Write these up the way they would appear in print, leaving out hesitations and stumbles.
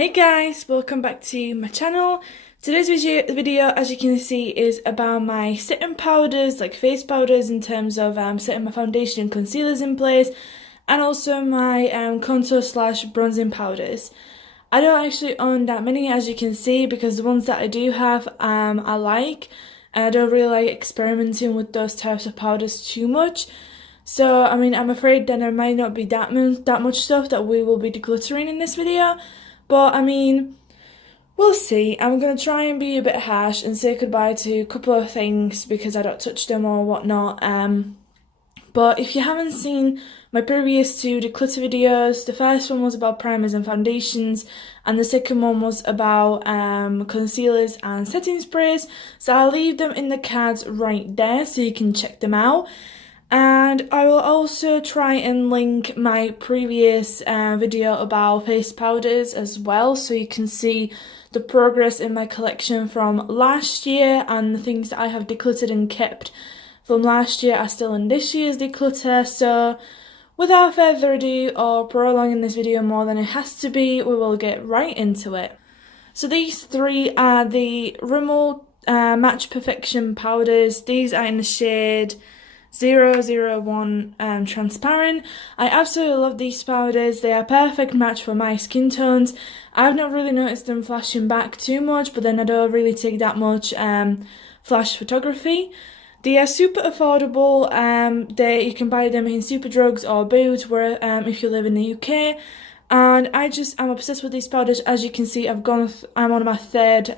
Hey guys, welcome back to my channel. Today's video, as you can see, is about my setting powders, like face powders in terms of setting my foundation and concealers in place, and also my contour slash bronzing powders. I don't actually own that many, as you can see, because the ones that I do have I like, and I don't really like experimenting with those types of powders too much. So, I mean, I'm afraid that there might not be that much stuff that we will be decluttering in this video. But, I mean, we'll see. I'm going to try and be a bit harsh and say goodbye to a couple of things because I don't touch them or whatnot. But if you haven't seen my previous two declutter videos, the first one was about primers and foundations, and the second one was about concealers and setting sprays. So I'll leave them in the cards right there so you can check them out. And I will also try and link my previous video about face powders as well, so you can see the progress in my collection from last year, and the things that I have decluttered and kept from last year are still in this year's declutter. So without further ado, or prolonging this video more than it has to be, we will get right into it. So these three are the Rimmel Match Perfection powders. These are in the shade 001 transparent. I absolutely love these powders. They are a perfect match for my skin tones. I've not really noticed them flashing back too much, but then I don't really take that much flash photography. They are super affordable. You can buy them in Superdrugs or Boots, where if you live in the UK. And I'm obsessed with these powders. As you can see, I'm on my third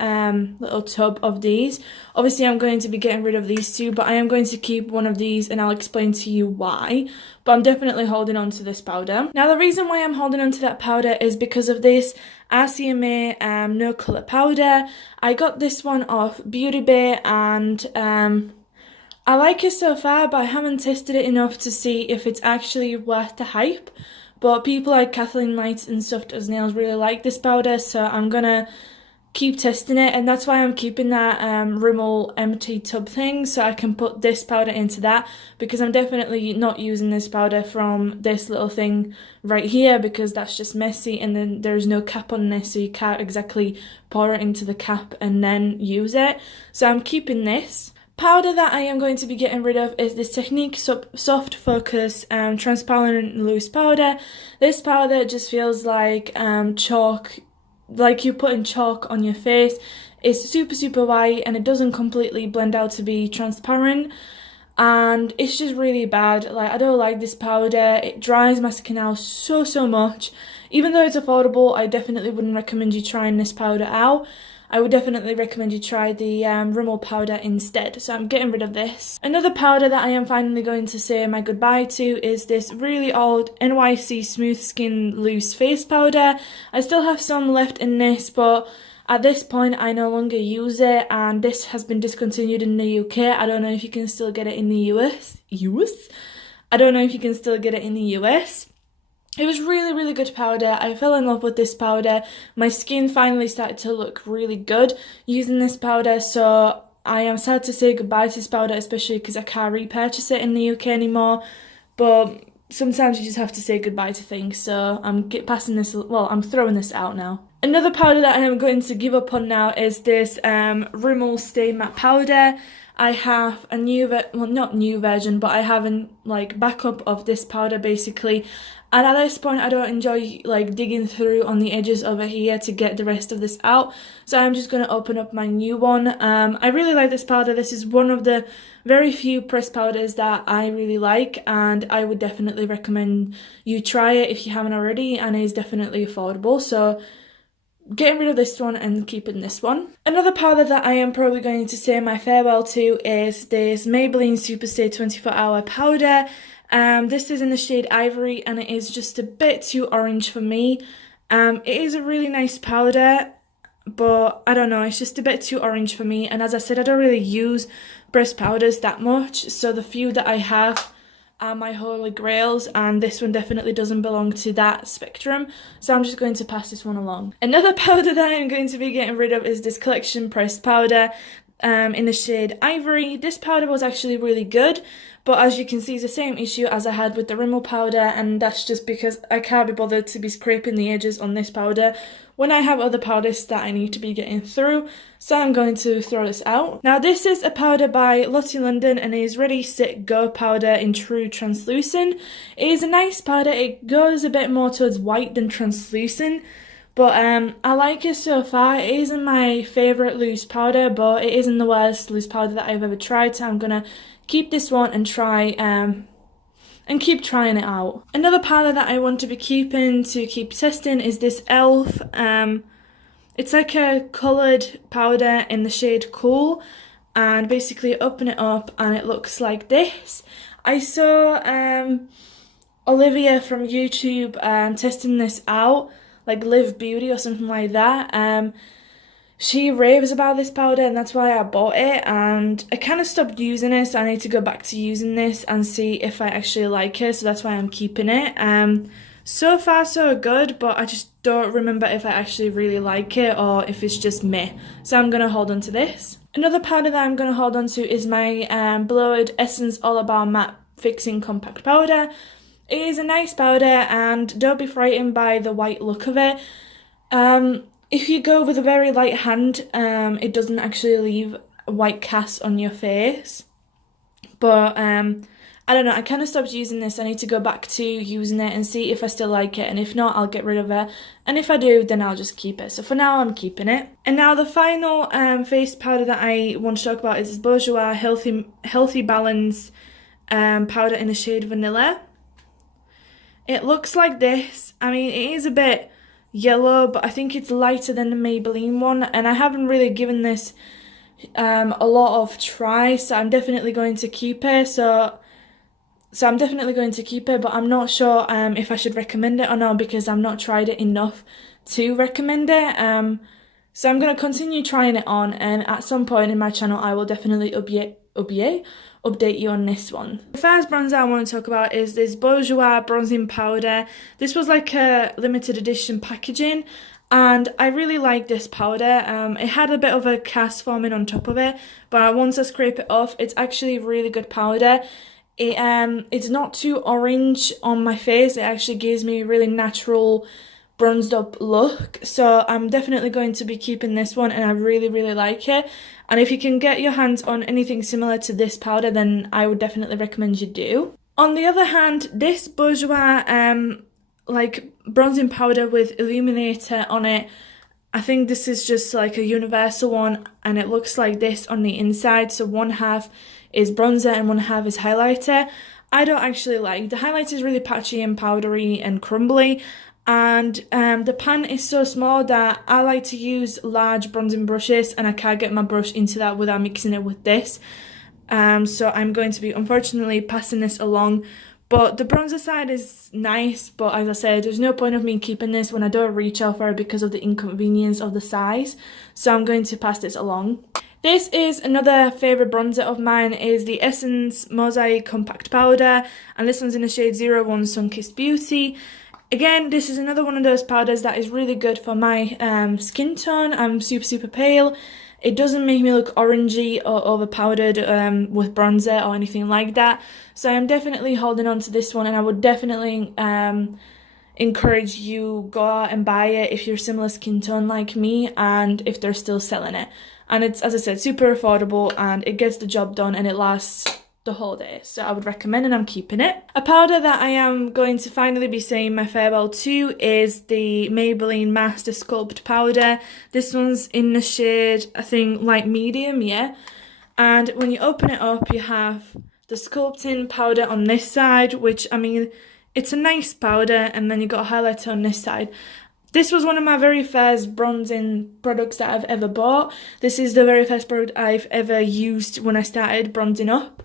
little tub of these. Obviously, I'm going to be getting rid of these two, but I am going to keep one of these, and I'll explain to you why. But I'm definitely holding on to this powder. Now, the reason why I'm holding on to that powder is because of this RCMA No Colour powder. I got this one off Beauty Bay, and I like it so far, but I haven't tested it enough to see if it's actually worth the hype. But people like Kathleen Lights and Stuff Does Nails really like this powder, so I'm gonna keep testing it, and that's why I'm keeping that Rimmel empty tub thing, so I can put this powder into that, because I'm definitely not using this powder from this little thing right here, because that's just messy, and then there's no cap on this, so you can't exactly pour it into the cap and then use it. So I'm keeping this. Powder that I am going to be getting rid of is this Technique Soft Focus Transparent Loose Powder. This powder just feels like chalk, like you're putting chalk on your face. It's super white, and it doesn't completely blend out to be transparent, and it's just really bad. Like, I don't like this powder. It dries my skin out so much. Even though it's affordable, I definitely wouldn't recommend you trying this powder out. I would definitely recommend you try the Rimmel powder instead. So I'm getting rid of this. Another powder that I am finally going to say my goodbye to is this really old NYC Smooth Skin Loose Face Powder. I still have some left in this, but at this point I no longer use it, and this has been discontinued in the UK. I don't know if you can still get it in the US? I don't know if you can still get it in the US. It was really good powder. I fell in love with this powder. My skin finally started to look really good using this powder, so I am sad to say goodbye to this powder, especially because I can't repurchase it in the UK anymore. But sometimes you just have to say goodbye to things, so I'm I'm throwing this out now. Another powder that I am going to give up on now is this Rimmel Stay Matte powder. I have a not new version, but I have a backup of this powder basically. And at this point, I don't enjoy digging through on the edges over here to get the rest of this out. So I'm just going to open up my new one. I really like this powder. This is one of the very few pressed powders that I really like, and I would definitely recommend you try it if you haven't already, and it is definitely affordable. So getting rid of this one and keeping this one. Another powder that I am probably going to say my farewell to is this Maybelline Superstay 24-hour powder. This is in the shade Ivory, and it is just a bit too orange for me. It is a really nice powder, but I don't know, it's just a bit too orange for me. And as I said, I don't really use pressed powders that much, so the few that I have are my holy grails, and this one definitely doesn't belong to that spectrum, so I'm just going to pass this one along. Another powder that I'm going to be getting rid of is this Collection pressed powder. in the shade Ivory. This powder was actually really good, but as you can see, it's the same issue as I had with the Rimmel powder, and that's just because I can't be bothered to be scraping the edges on this powder when I have other powders that I need to be getting through, so I'm going to throw this out. Now this is a powder by Lottie London and it is Ready Set Go powder in True Translucent. It is a nice powder. It goes a bit more towards white than translucent, but I like it so far. It isn't my favourite loose powder, but it isn't the worst loose powder that I've ever tried, so I'm gonna keep this one and try and keep trying it out. Another powder that I want to be keeping to keep testing is this e.l.f. It's like a coloured powder in the shade Cool, and basically open it up and it looks like this. I saw Olivia from YouTube testing this out, like Live Beauty or something like that. She raves about this powder and that's why I bought it, and I kind of stopped using it, so I need to go back to using this and see if I actually like it, so that's why I'm keeping it. So far so good, but I just don't remember if I actually really like it or if it's just me, so I'm going to hold on to this. Another powder that I'm going to hold on to is my Blurred Essence All About Matte Fixing Compact Powder. It is a nice powder and don't be frightened by the white look of it. If you go with a very light hand, it doesn't actually leave a white cast on your face. But I don't know, I kind of stopped using this. I need to go back to using it and see if I still like it. And if not, I'll get rid of it. And if I do, then I'll just keep it. So for now, I'm keeping it. And now the final face powder that I want to talk about is this Bourjois Healthy Balance powder in the shade Vanilla. It looks like this. I mean, it is a bit yellow, but I think it's lighter than the Maybelline one, and I haven't really given this a lot of try, so I'm definitely going to keep it. So I'm definitely going to keep it, but I'm not sure if I should recommend it or not, because I've not tried it enough to recommend it. So I'm going to continue trying it on, and at some point in my channel I will definitely update you on this one. The first bronzer I want to talk about is this Bourjois bronzing powder. This was like a limited edition packaging, and I really like this powder. It had a bit of a cast forming on top of it, but once I scrape it off, it's actually really good powder. It's not too orange on my face. It actually gives me a really natural bronzed up look, so I'm definitely going to be keeping this one, and I really like it. And if you can get your hands on anything similar to this powder, then I would definitely recommend you do. On the other hand, this Bourjois like bronzing powder with illuminator on it, I think this is just like a universal one, and it looks like this on the inside. So one half is bronzer and one half is highlighter. I don't actually like the highlighter. Is really patchy and powdery and crumbly, and the pan is so small that I like to use large bronzing brushes, and I can't get my brush into that without mixing it with this. So I'm going to be unfortunately passing this along. But the bronzer side is nice, but as I said, there's no point of me keeping this when I don't reach out for it because of the inconvenience of the size. So I'm going to pass this along. This is another favourite bronzer of mine, is the Essence Mosaic Compact Powder, and this one's in the shade 01 Sun-Kissed Beauty. Again, this is another one of those powders that is really good for my skin tone. I'm super pale. It doesn't make me look orangey or overpowdered with bronzer or anything like that. So I'm definitely holding on to this one, and I would definitely encourage you go out and buy it if you're similar skin tone like me, and if they're still selling it. And it's, as I said, super affordable, and it gets the job done, and it lasts the whole day. So I would recommend, and I'm keeping it. A powder that I am going to finally be saying my farewell to is the Maybelline Master Sculpt powder. This one's in the shade, I think, light medium, yeah. And when you open it up, you have the sculpting powder on this side, which, I mean, it's a nice powder, and then you got a highlighter on this side. This was one of my very first bronzing products that I've ever bought. This is the very first product I've ever used when I started bronzing up.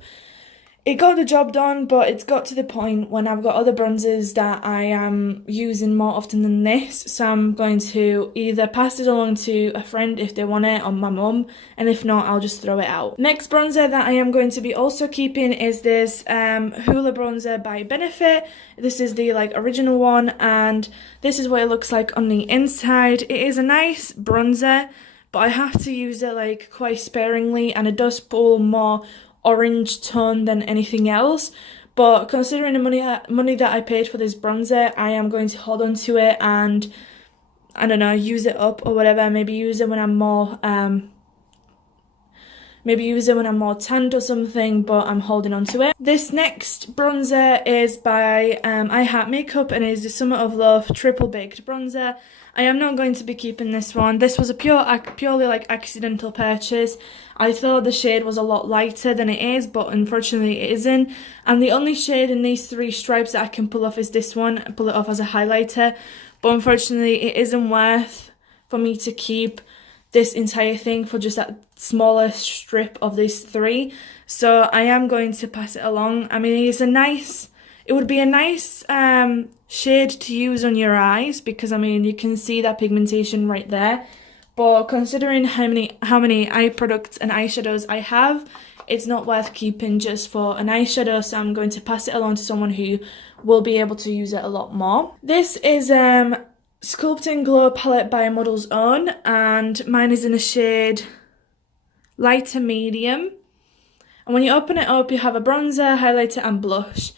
It got the job done, but it's got to the point when I've got other bronzers that I am using more often than this. So I'm going to either pass it along to a friend if they want it, or my mum, and if not, I'll just throw it out. Next bronzer that I am going to be also keeping is this Hoola bronzer by Benefit. This is the original one, and this is what it looks like on the inside. It is a nice bronzer, but but I have to use it like quite sparingly, and it does pull more orange tone than anything else. But considering the money that I paid for this bronzer, I am going to hold on to it and, I don't know, use it up or whatever. Maybe use it when I'm more tanned or something, but I'm holding on to it. This next bronzer is by e.l.f. Makeup, and it is the Summer of Love Triple Baked Bronzer. I am not going to be keeping this one. This was a purely like accidental purchase. I thought the shade was a lot lighter than it is, but unfortunately it isn't. And the only shade in these 3 stripes that I can pull off is this one, pull it off as a highlighter. But unfortunately it isn't worth for me to keep this entire thing for just that smaller strip of these 3. So I am going to pass it along. I mean, it would be a nice shade to use on your eyes, because I mean you can see that pigmentation right there, but considering how many eye products and eyeshadows I have, it's not worth keeping just for an eyeshadow. So I'm going to pass it along to someone who will be able to use it a lot more. This is Sculpt and Glow palette by Model's Own, and mine is in a shade lighter medium. And when you open it up, you have a bronzer, highlighter and blush.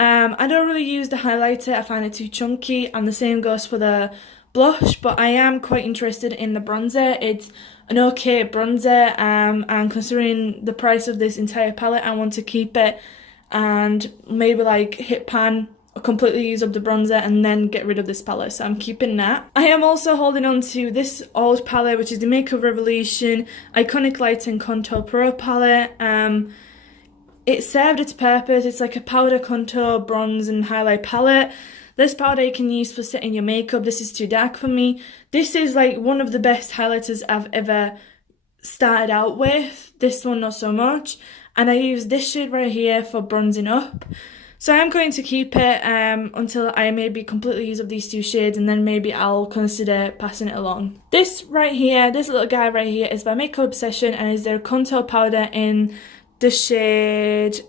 I don't really use the highlighter, I find it too chunky, and the same goes for the blush, but I am quite interested in the bronzer. It's an okay bronzer, and considering the price of this entire palette, I want to keep it and maybe like hit pan or completely use up the bronzer and then get rid of this palette, so I'm keeping that. I am also holding on to this old palette, which is the Makeup Revolution Iconic Light and Contour Pro palette. It served its purpose. It's like a powder, contour, bronze and highlight palette. This powder you can use for setting your makeup. This is too dark for me. This is like one of the best highlighters I've ever started out with. This one not so much. And I use this shade right here for bronzing up. So I'm going to keep it until I maybe completely use up these 2 shades, and then maybe I'll consider passing it along. This right here, this little guy right here, is by Makeup Obsession, and is their contour powder in the shade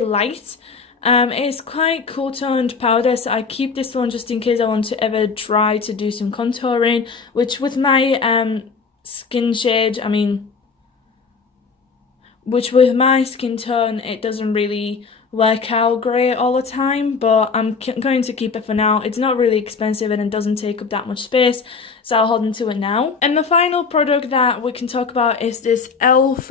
Light. It's quite cool toned powder, so I keep this one just in case I want to ever try to do some contouring, which with my skin shade, which with my skin tone, it doesn't really work out great all the time, but I'm going to keep it for now. It's not really expensive and it doesn't take up that much space, so I'll hold on to it now. And the final product that we can talk about is this e.l.f.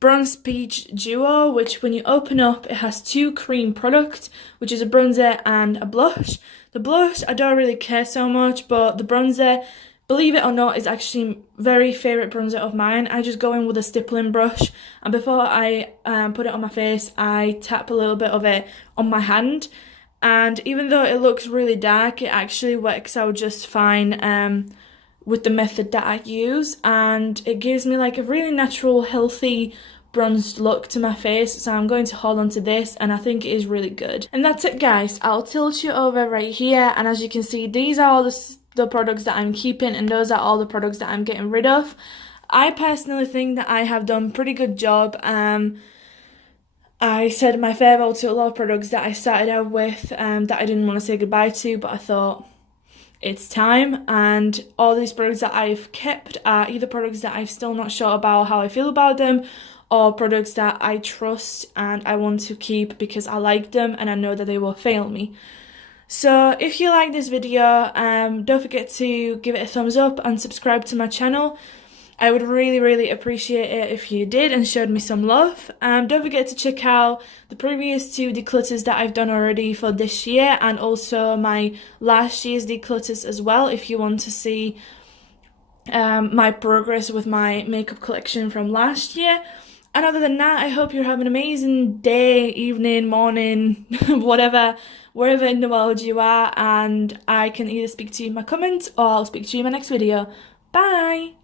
Bronze Peach Duo, which when you open up, it has 2 cream products, which is a bronzer and a blush. The blush I don't really care so much, but the bronzer, believe it or not, is actually very favourite bronzer of mine. I just go in with a stippling brush, and before I put it on my face, I tap a little bit of it on my hand. And even though it looks really dark, it actually works out just fine with the method that I use. And it gives me like a really natural, healthy, bronzed look to my face, so I'm going to hold on to this, and I think it is really good. And that's it, guys. I'll tilt you over right here, and as you can see, these are all the products that I'm keeping, and those are all the products that I'm getting rid of. I personally think that I have done a pretty good job. I said my farewell to a lot of products that I started out with that I didn't want to say goodbye to, but I thought it's time. And all these products that I've kept are either products that I'm still not sure about how I feel about them, or products that I trust and I want to keep because I like them and I know that they will fail me. So if you like this video, don't forget to give it a thumbs up and subscribe to my channel. I would really appreciate it if you did and showed me some love. Don't forget to check out the previous 2 declutters that I've done already for this year, and also my last year's declutters as well, if you want to see my progress with my makeup collection from last year. And other than that, I hope you're having an amazing day, evening, morning, whatever, wherever in the world you are, and I can either speak to you in my comments or I'll speak to you in my next video. Bye!